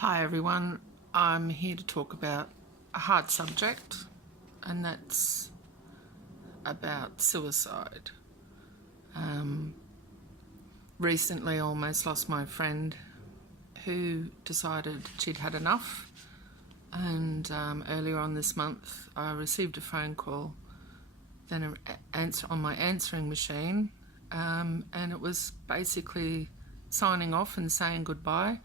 Hi everyone, I'm here to talk about a hard subject, and that's about suicide. Recently I almost lost my friend who decided she'd had enough, and earlier on this month I received a phone call, then an answer on my answering machine, and it was basically signing off and saying goodbye.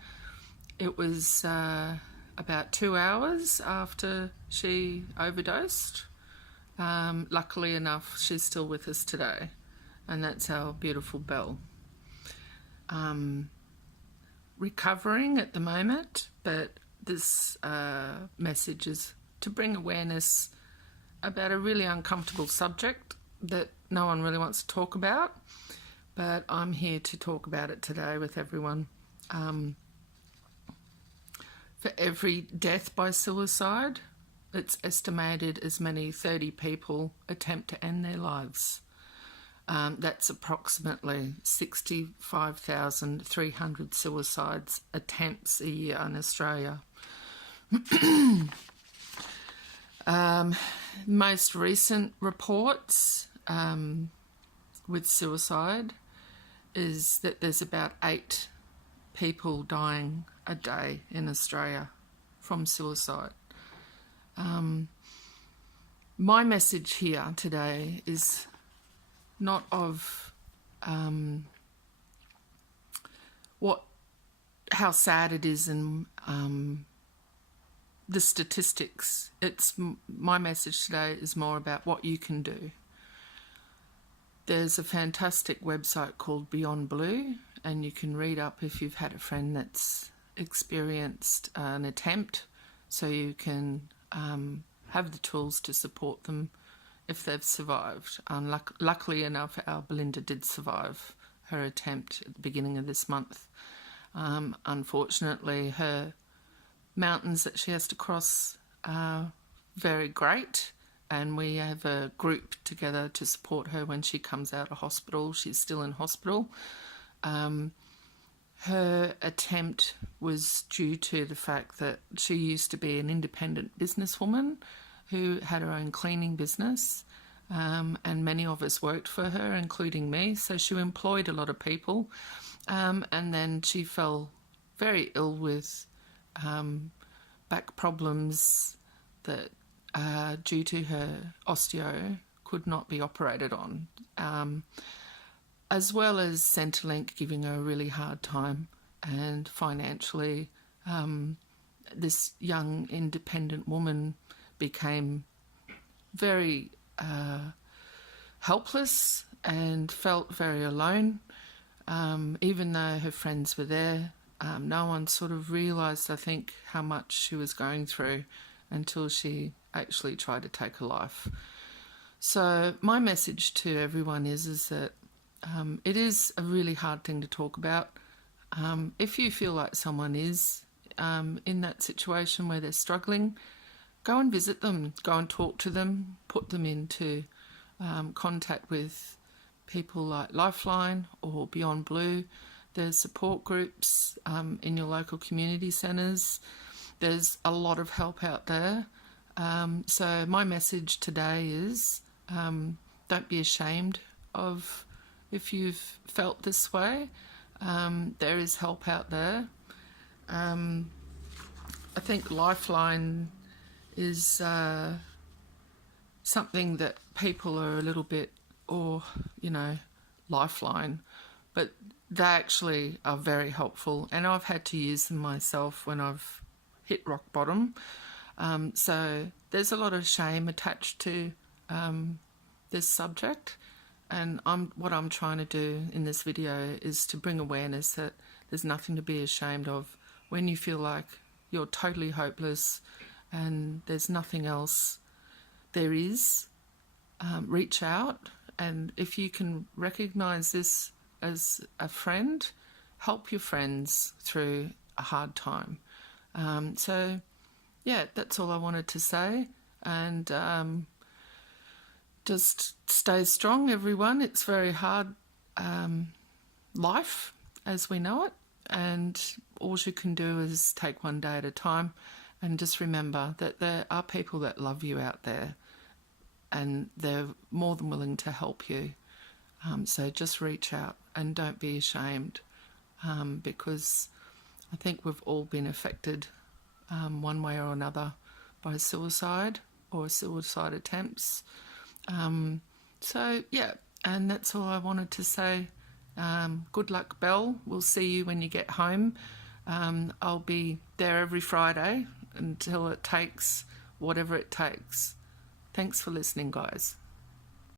It was about 2 hours after she overdosed. Luckily enough, she's still with us today, and that's our beautiful Belle. Recovering at the moment, but this message is to bring awareness about a really uncomfortable subject that no one really wants to talk about, but I'm here to talk about it today with everyone. For every death by suicide, it's estimated as many 30 people attempt to end their lives. That's approximately 65,300 suicides attempts a year in Australia. Most recent reports with suicide is that there's about 8 people dying a day in Australia from suicide. My message here today is not of how sad it is and the statistics. My message today is more about what you can do. There's a fantastic website called Beyond Blue, and you can read up if you've had a friend that's experienced an attempt, so you can have the tools to support them if they've survived. Luckily enough, our Belinda did survive her attempt at the beginning of this month. Unfortunately, her mountains that she has to cross are very great, and we have a group together to support her when she comes out of hospital. She's still in hospital. Her attempt was due to the fact that she used to be an independent businesswoman who had her own cleaning business, and many of us worked for her, including me, so she employed a lot of people, and then she fell very ill with back problems that due to her osteo could not be operated on, as well as Centrelink giving her a really hard time, and financially this young independent woman became very helpless and felt very alone. Even though her friends were there, no one sort of realised, I think, how much she was going through until she actually tried to take her life. So my message to everyone is that it is a really hard thing to talk about. If you feel like someone is in that situation where they're struggling, go and visit them, go and talk to them, put them into contact with people like Lifeline or Beyond Blue. There's support groups in your local community centres. There's a lot of help out there. So my message today is don't be ashamed of if you've felt this way. There is help out there. I think Lifeline is something that people are a little bit, Lifeline, but they actually are very helpful, and I've had to use them myself when I've hit rock bottom. So there's a lot of shame attached to this subject, and what I'm trying to do in this video is to bring awareness that there's nothing to be ashamed of. When you feel like you're totally hopeless and there's nothing else, there is. Reach out, and if you can recognise this as a friend, help your friends through a hard time. So yeah, that's all I wanted to say, and just stay strong, everyone. It's very hard life as we know it, and all you can do is take one day at a time, and just remember that there are people that love you out there, and they're more than willing to help you. So just reach out and don't be ashamed, because I think we've all been affected one way or another by suicide or suicide attempts. So, yeah, and that's all I wanted to say. Good luck, Belle. We'll see you when you get home. I'll be there every Friday until it takes whatever it takes. Thanks for listening, guys.